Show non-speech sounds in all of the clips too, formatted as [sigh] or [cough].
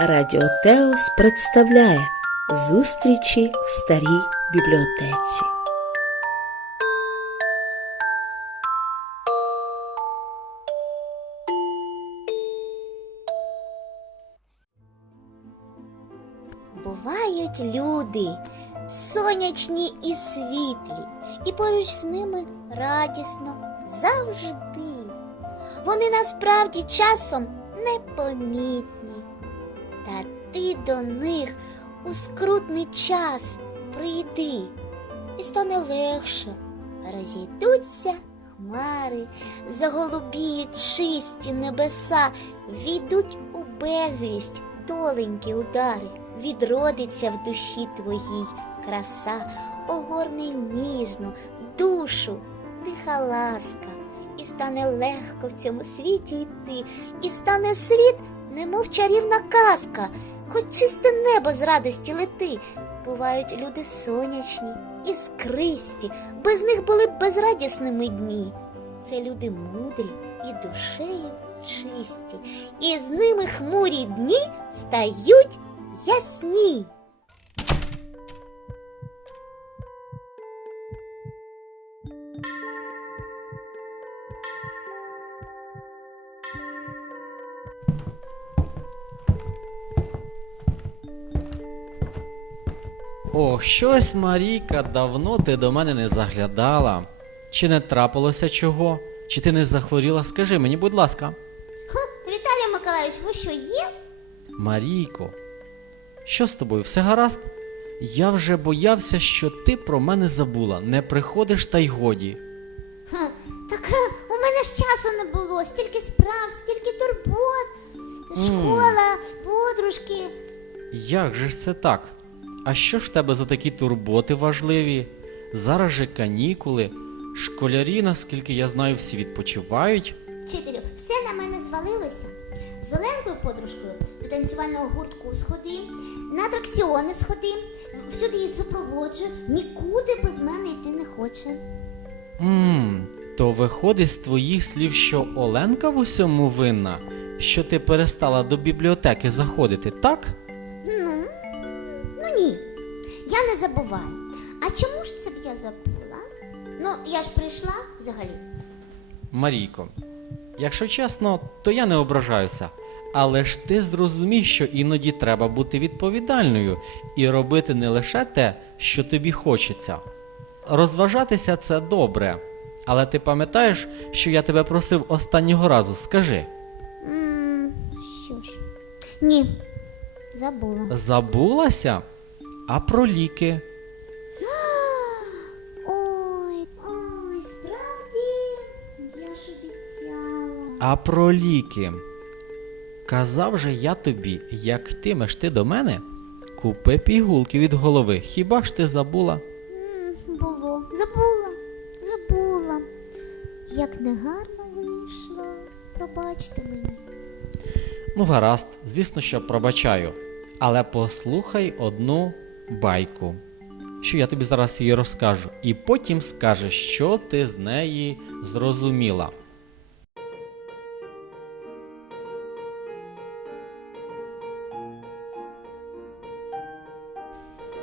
Радіо Теос представляє зустрічі в старій бібліотеці. Бувають люди, сонячні і світлі, і поруч з ними радісно завжди. Вони насправді часом непомітні. Та ти до них у скрутний час прийди, і стане легше. Розійдуться хмари, заголубіють чисті небеса, війдуть у безвість толенькі удари, відродиться в душі твоїй краса, огорне ніжну душу, тиха ласка, і стане легко в цьому світі йти, і стане світ, немов чарівна казка, хоч чисте небо з радості лети. Бувають люди сонячні, іскристі, без них були б безрадісними дні. Це люди мудрі і душею чисті, і з ними хмурі дні стають ясні. Ох, щось, Марійка, давно ти до мене не заглядала. Чи не трапилося чого? Чи ти не захворіла? Скажи мені, будь ласка. Віталій Миколаївич, ви що є? Марійко, що з тобою? Все гаразд? Я вже боявся, що ти про мене забула. Не приходиш та й годі. Ха, так е, у мене ж часу не було, стільки справ, стільки турбот, школа, подружки. Як же ж це так? А що ж в тебе за такі турботи важливі? Зараз же канікули. Школярі, наскільки я знаю, всі відпочивають. Вчителю, все на мене звалилося. З Оленкою подружкою до танцювального гуртку сходи, на атракціони сходи, всюди її супроводжу, нікуди без мене йти не хоче. Ммм, то виходить з твоїх слів, що Оленка в усьому винна, що ти перестала до бібліотеки заходити, так? Я не забуваю. А чому ж це б я забула? Ну, я ж прийшла взагалі. Марійко, якщо чесно, то я не ображаюся. Але ж ти зрозумій, що іноді треба бути відповідальною і робити не лише те, що тобі хочеться. Розважатися це добре. Але ти пам'ятаєш, що я тебе просив останнього разу? Скажи. м що ж? Ні, забула. Забулася? А про ліки? [gasps] Ой, ой, справді, я ж обіцяла. А про ліки. Казав же я тобі, як йтимеш ти до мене, купи пігулки від голови. Хіба ж ти забула? М, Було, забула, забула. Як негарно вийшло. Пробачте мені. Ну, гаразд, звісно, що пробачаю. Але послухай одну байку, що я тобі зараз її розкажу, і потім скажеш, що ти з неї зрозуміла.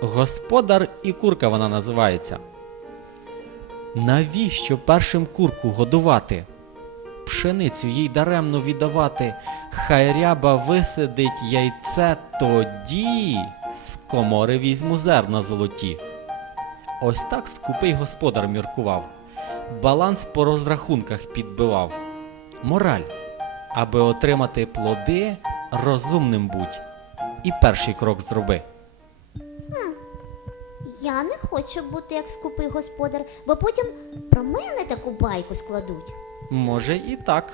Господар і курка вона називається. Навіщо першим курку годувати? Пшеницю їй даремно віддавати, хай ряба висидить яйце, тоді з комори візьму зерна золоті. Ось так скупий господар міркував, баланс по розрахунках підбивав. Мораль, аби отримати плоди, розумним будь. І перший крок зроби. Я не хочу бути як скупий господар, бо потім про мене таку байку складуть. Може і так.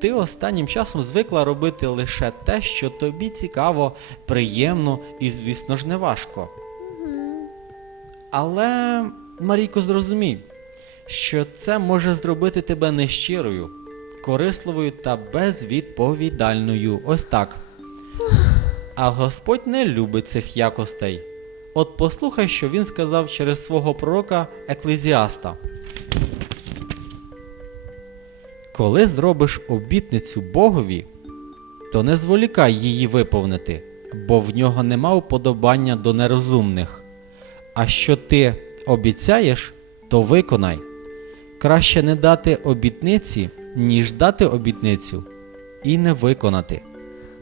Ти останнім часом звикла робити лише те, що тобі цікаво, приємно і, звісно ж, не важко. Але, Марійко, зрозумій, що це може зробити тебе нещирою, корисливою та безвідповідальною. Ось так. А Господь не любить цих якостей. От послухай, що він сказав через свого пророка Еклезіаста. Коли зробиш обітницю Богові, то не зволікай її виповнити, бо в нього нема уподобання до нерозумних. А що ти обіцяєш, то виконай. Краще не дати обітниці, ніж дати обітницю і не виконати.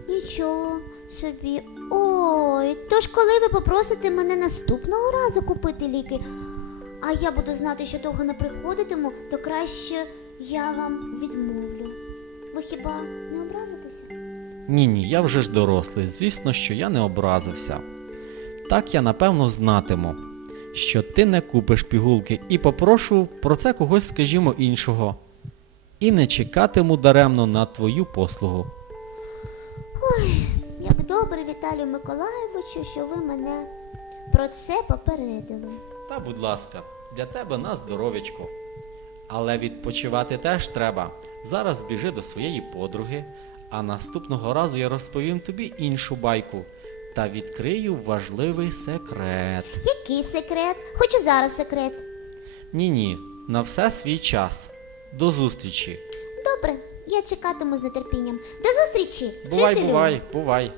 Нічого собі. Ой, тож коли ви попросите мене наступного разу купити ліки, а я буду знати, що довго не приходитиму, то краще я вам відмовлю. Ви хіба не образитеся? Ні, ні, я вже ж дорослий, звісно, що я не образився. Так я напевно знатиму, що ти не купиш пігулки і попрошу про це когось, скажімо, іншого. І не чекатиму даремно на твою послугу. Ой, Як добре, Віталію Миколаєвичу, що ви мене про це попередили. Та, будь ласка, для тебе на здоров'ячко. Але відпочивати теж треба. Зараз біжи до своєї подруги, а наступного разу я розповім тобі іншу байку та відкрию важливий секрет. Який секрет? Хочу зараз секрет. Ні, ні, на все свій час. До зустрічі. Добре, я чекатиму з нетерпінням. До зустрічі! Бувай, вчителю! бувай, бувай.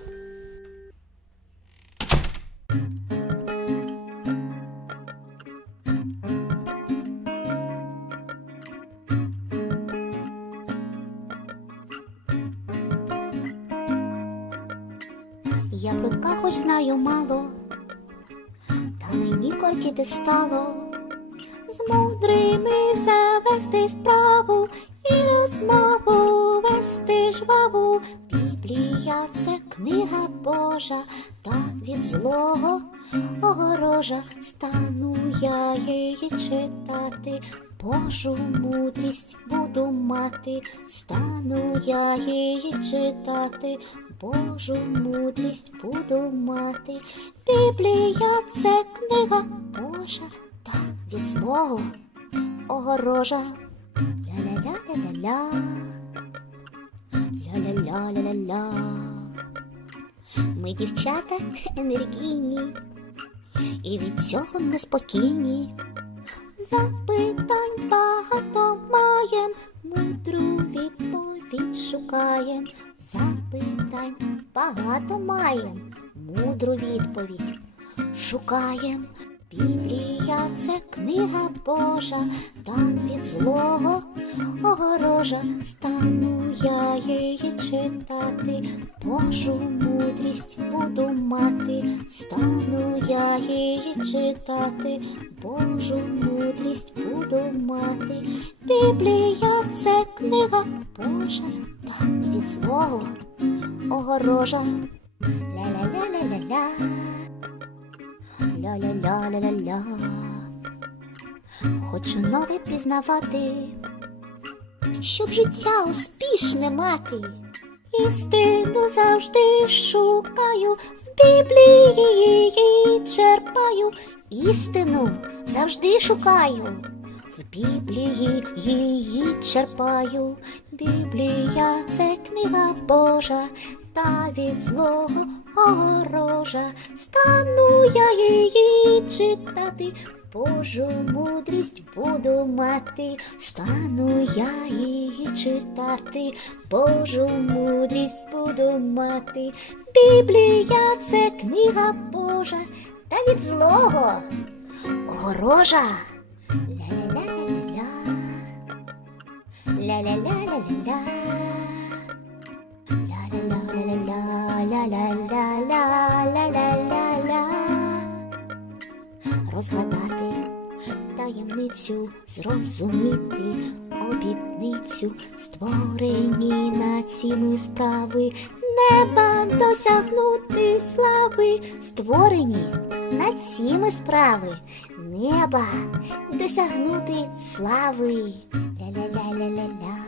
Я прудка хоч знаю мало, та мені кортіти стало з мудрими завести справу і розмову вести жваву. Біблія це книга Божа, та від злого огорожа стану я її читати. Божу мудрість буду мати, стану я її читати, Божу мудрість буду мати. Біблія це книга Божа, та від злого огорожа. Ля-ля-ля-ля-ля-ля. Ля-ля-ля-ля-ля-ля. Ми дівчата енергійні і від цього неспокійні. Запитань багато маєм, мудру відповідь шукаєм. Запитань багато маєм, мудру відповідь шукаєм. Біблія це книга Божа, там від злого огорожа стану я її читати, Божу мудрість буду мати, стану я її читати, Божу мудрість буду мати. Біблія це книга Божа, там від злого огорожа. Ля-ля-ля-ля-ля-ля. Ля-ля-ля-ля-ля-ля. Хочу нове пізнавати, щоб життя успішне мати. Істину завжди шукаю, в Біблії її черпаю. Істину завжди шукаю, в Біблії її черпаю. Біблія це книга Божа, та від злого огорожа, стану я її читати, Божу мудрість буду мати, стану я її читати, Божу мудрість буду мати, Біблія це книга Божа, та від злого огорожа. Ля-ля-ля-ля-ля-ля, ля-ля-ля-ля-ля. Розгадати таємницю, зрозуміти обітницю, створені на ці ми справи, неба досягнути слави, створені на ці ми справи, неба досягнути слави. Ля-ля-ля-ля-ля-ля.